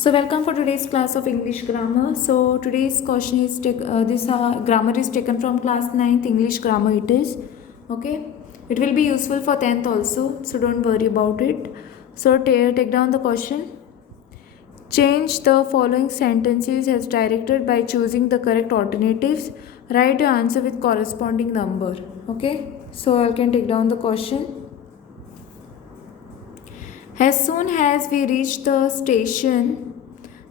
So welcome for today's class of English grammar. So today's question is grammar is taken from class 9th English grammar it is. Okay. It will be useful for 10th also. So don't worry about it. So take down the question. Change the following sentences as directed by choosing the correct alternatives. Write your answer with corresponding number. Okay. So I can take down the question. As soon as we reached the station,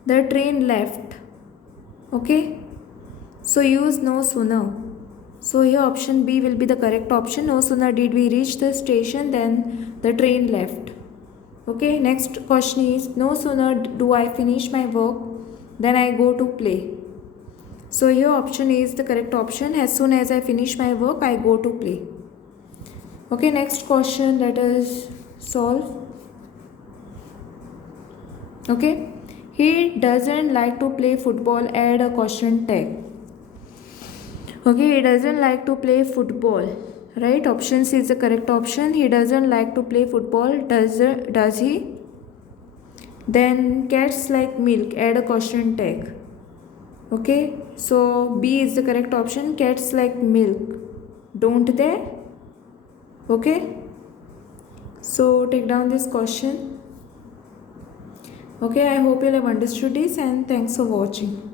the train left. Okay. So use no sooner. So here option B will be the correct option. No sooner did we reach the station than the train left. Okay. Next question is no sooner do I finish my work than I go to play. So here option A is the correct option. As soon as I finish my work, I go to play. Okay. Next question, let us solve. Okay, he doesn't like to play football, add a question tag. Okay, he doesn't like to play football, right? Option C is the correct option. He doesn't like to play football, does he? Then cats like milk, add a question tag. Okay, so B is the correct option. Cats like milk, don't they? Okay, so take down this question. Okay, I hope you have understood this and thanks for watching.